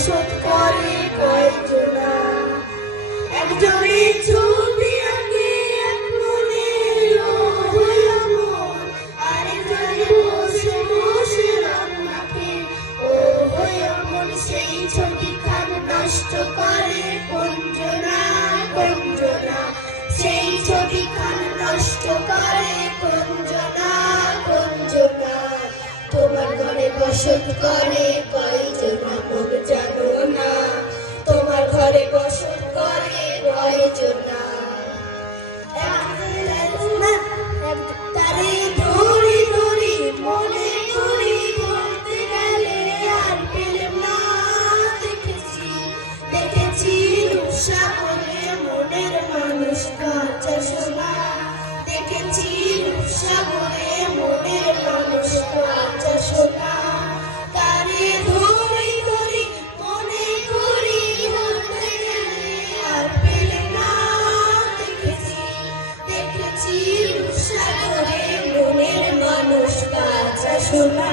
বসত করে কয়জনা। একজনের ছবি আঁকে এক মনের মন, আরেকজনে বসে বসে রং মাখে ও মন। সেই ছবিখান নষ্ট করে কোনজনা কোনজনা, সেই ছবিখান নষ্ট করে কোনজনা কোনজনা। তোমার ঘরে বসত করে কয়জনা মন জানো না, তোমার ঘরে বসত করে কয়জনা। তারে ধরি ধরি মনে করি বলতে গেলে আর পেলাম না। দেখেছি দেখেছি রূপসাগরে মনের মানুষ কাঁচা সোনা, দেখেছি রূপসাগরে মনের মানুষ কাঁচা সোনা। তারে ধরি ধরি মনে করি বলতে গেলে আর পেলাম না। দেখেছি দেখেছি রূপসাগরে মনের মানুষ কাঁচা সোনা।